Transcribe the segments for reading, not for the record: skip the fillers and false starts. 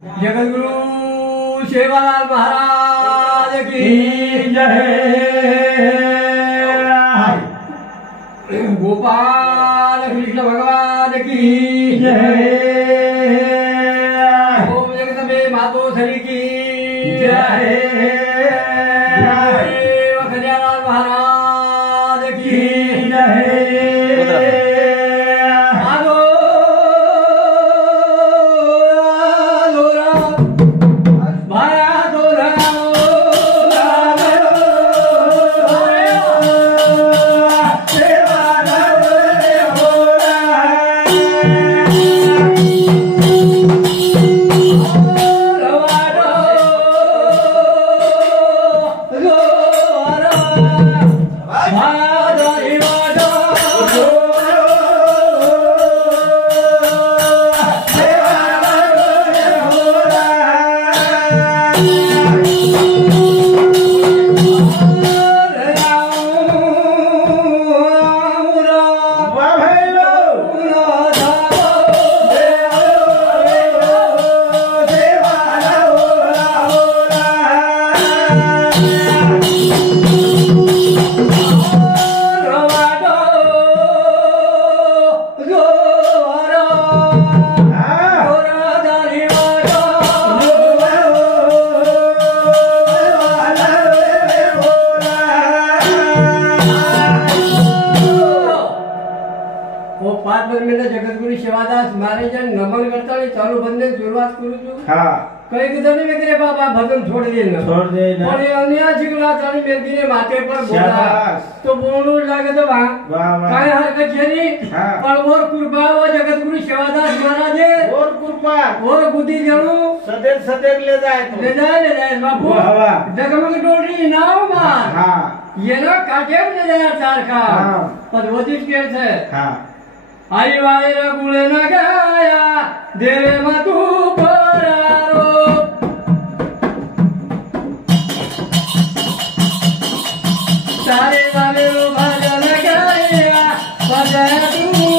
जगद्गुरु सेवालाल महाराज की जय। गोपाल कृष्ण भगवान की जय। ओम जगदम्बे मातोश्री की जय। कन्यालाल महाराज की जय। जगद्गुरु सेवादास महाराज नमन करता चालू बंदे शुरुआत करू छू। कई जने में करे बाबा भजन छोड़ देना और ये अन्य जिगला चाली मेरगी ने माथे पर बोला तो बोलू लागे तो काय हरकत छेनी पर और कृपा वो जगद्गुरु सेवादास महाराज और कृपा और बुद्धि जणू सदैव सदैव ले जाए बाबू जगमग डोली नाव मार ये ना काटे ले जाए चार का पदवती के से आई वाले गुणे न गाया देवे मधु परारो सारे वाले भजन गाया भजन तू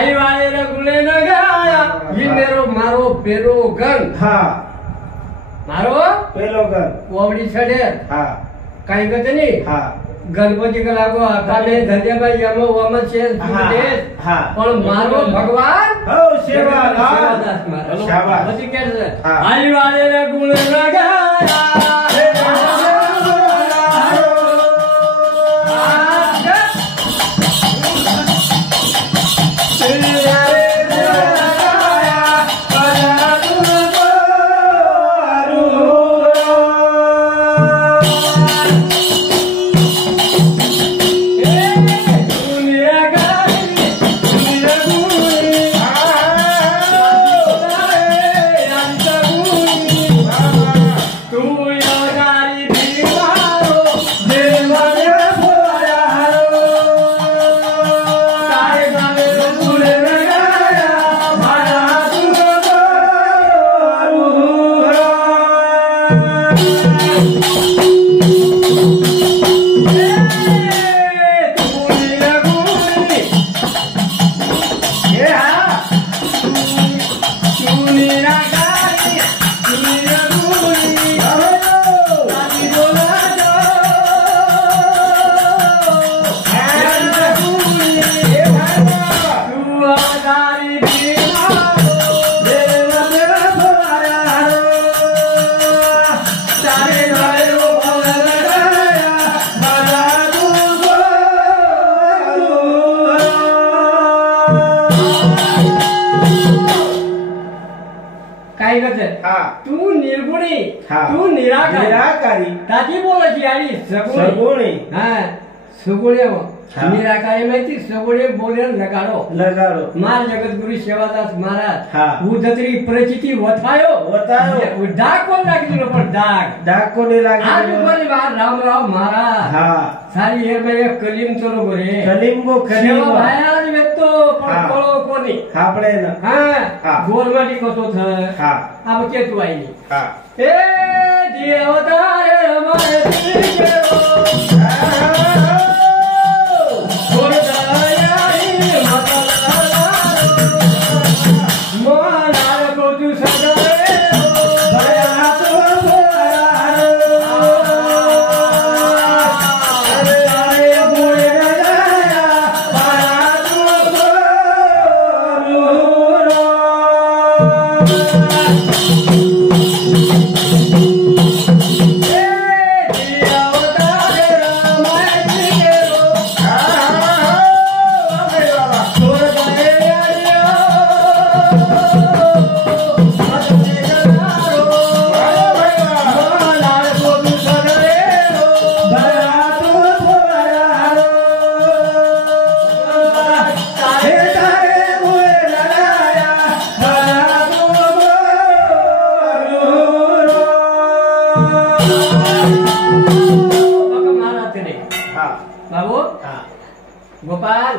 आई वाले गुले न गाया ये मेरो मारो पेलो गन मारो पेलो गन ओवडी छडे काही गते नी गणपति का लागो आता में धन्य भाई यमो वम से देश और मारो भगवान हो सेवादास महाराज शाबाश बची के आई वाले गुले न गाया तू निर्गुणी तू निराकारी ताती बोलायची आणि सगुणी सगुणी सुगुणी निराकारी माहिती सगळे बोले लगाडो लगाडो मार जगद्गुरु सेवादास महाराज उधतरी प्रचिती वथायो वथायो डाक कोण लागली पण डाक कोणी लागली आज कोणी रामराव महाराज सारी हे में कलीम चलो गोरे कलीम गो कलीम भायाज वेतो पण कोळो कोणी आपले ना गोरमाटी कसो थ अब के तू आईनी ए देवतारे मारे दिलो गोपाल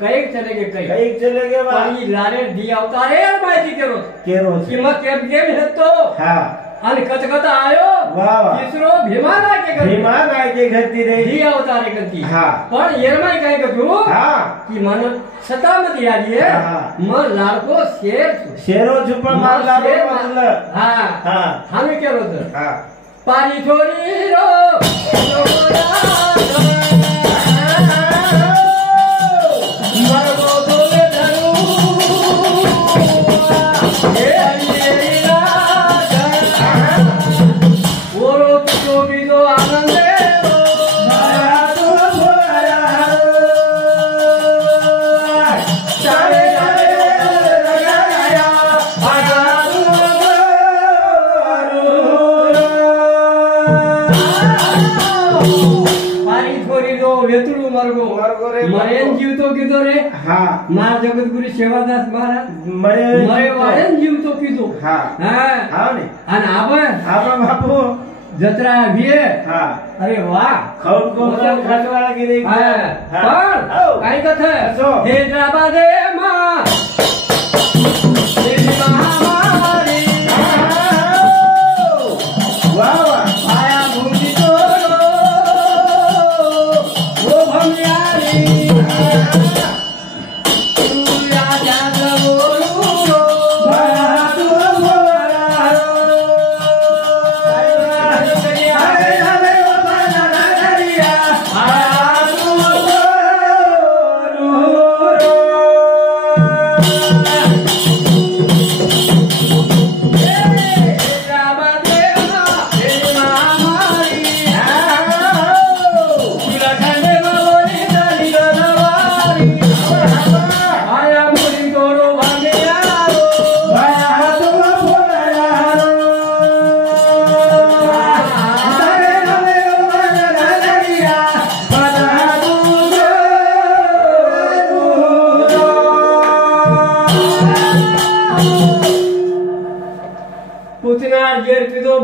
कई चले गए पानी लारे दी अवतारे माहिती केरो किंमत केम हेतो आणि कचकत आयो तिसरो भीमान आहे के घरती रे दी अवतारे करती पण येरमाई काय करतो की मन सतामती आली आहे मन लाडको शेरो झुपण मार लाडको म्हणलं आम्ही केलो तर पाणी थोडी रो मरेन जीवतो कितो रे मार जगद्गुरु सेवादास महाराज मरे वारेन जीवतो कितो आणि आपण बापू जत्रा भिये अरे वाह खाऊन कोण खाटवाळा गेले पण काय कथा हैदराबादे मा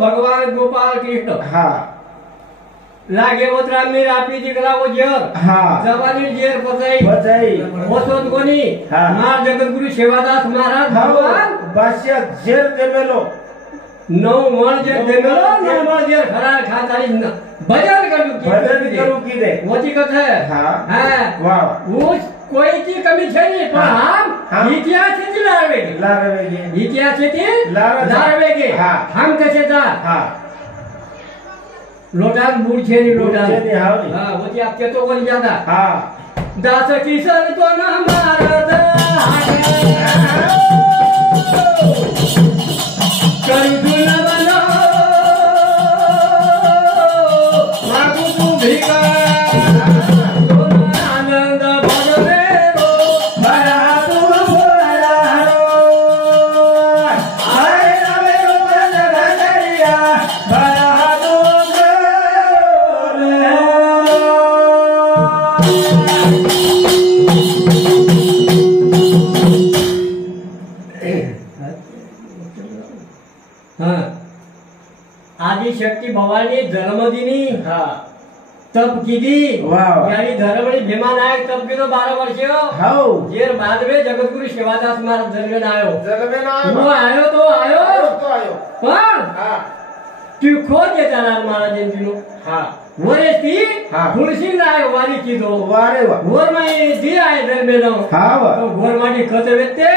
भगवान गोपाल कृष्ण लागे उतरा मेरा पीजी गला वो जेर जवानी जेर बचाई होसोत कोनी मार जगद्गुरु सेवादास महाराज भगवान बादशाह जेर देमेलो नौ मण जेर देमेलो नौ मण जेर खरा खाताई भजन करू की दे वोची कथा है वाह वो कोई की कमी नहीं पर हम इतिहास से लारवेगे इतिहास से लारवेगे हम कैसे जा लोटान बूढ़ छेरी लोटान वो जी आप के तो कोई ज्यादा दास किशन को न मारत करू गुना बनो मागू तू भिका Yeah. भवानी जन्मदिनी तप कीधी यानी धर्मणी भीमा नायक तप कीधो 12 वर्ष जेर बाद में जगतगुरु शिवादास महाराज जन्मेन आयो वो आयो तो आयो पण तीखो जेठालाल महाराज जीनो वरे ती तुलसी नाय वारी कीधो वारे गोर में दी आए जन्मेनो तो गोर माटी कत वेते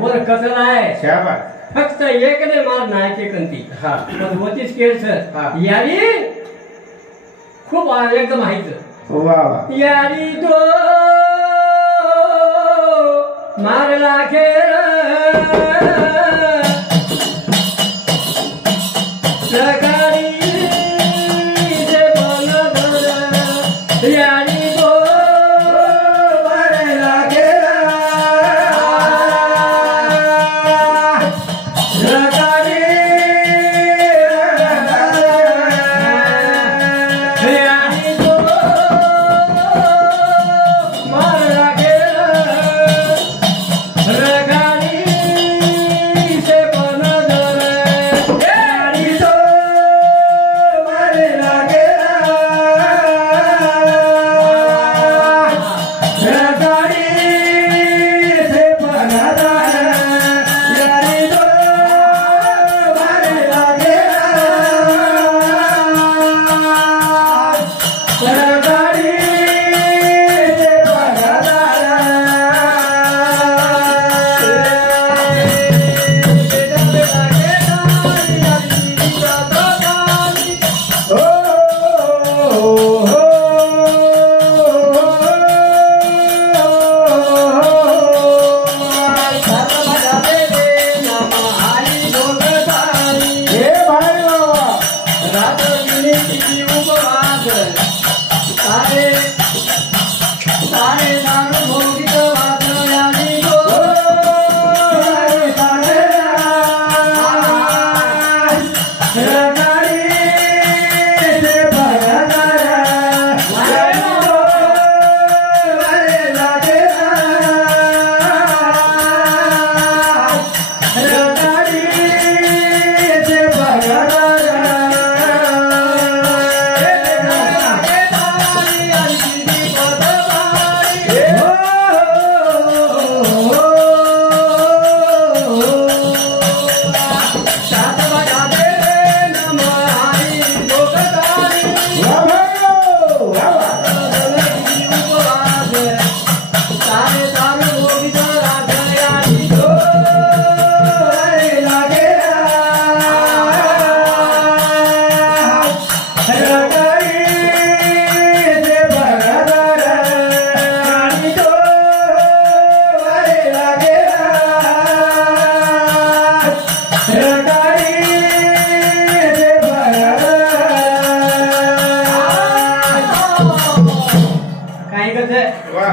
गोर कत नाय शाबाश फक्त एक ने मार नायके कंती पण होतीच केर सर यारी खूप एकदम माहित यारी तो मारला खेळ सकाळी जे बनधर यारी तो मारला खेळ सकाळी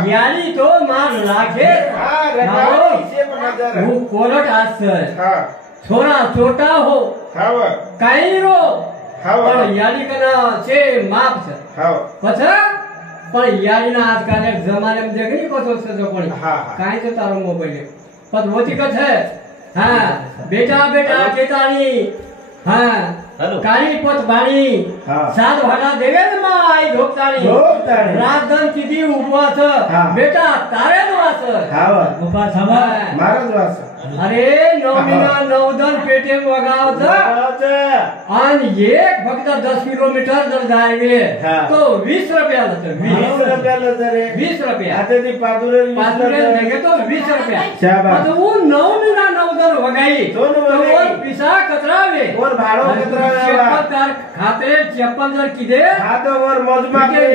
यानी तो मार लाखे वो कोरट आसर छोरा छोटा हो काही रो पण यानी कना छे माप छे पछा पण यानी ना आजकाल एक जमाने में देखनी कसो सजो कोणी काही तो तारो मोबाईल पण होती कथ है हां बेटा बेटा केताणी हां काली पत बाणी सात भाटा देवे न माई धोपताणी रात दिन किती उपवास बेटा तारे वास उपवास महाराज वास अरे नवमीना नवदन पेटे वगावत आणि एक फक्त 10 किलोमीटर जर जायवे तो 20 रुपया रे 20 रुपया आता ती पादुरे देगे तो 20 रुपया शाबाश तो वो नवमीना नवदन वगाई तो और पिसा कतरावे और भाड़ो कतरावे खाते चप्पल जर किदे हां तो और मौजमा के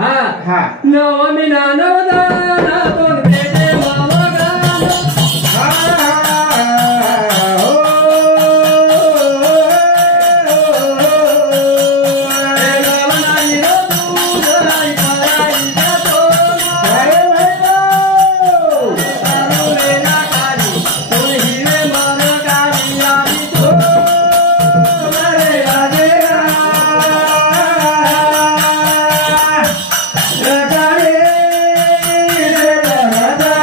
हां हां नवमीना नवदन तो पेटे वगा Radha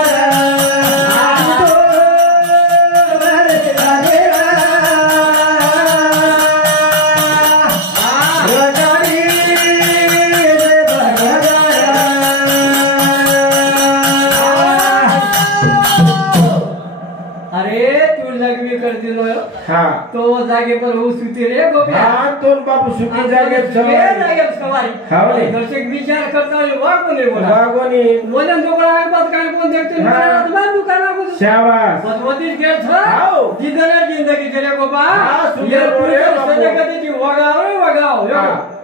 हे तू लग्न करते नो हा तो जागे पर हो सुती रे गोप्या हा तो बापू सुखी जागेत सवारी हावले दर्शक विचार करता वागोने बोला वागोने बोलन दोगळा आहे बात काय कोण देखते ना दुकाना को शाबाश सजवतीच गेल था हाव जिंदगी चले गोपा हा ये पूरे सजगतीची वगाव रे वगाव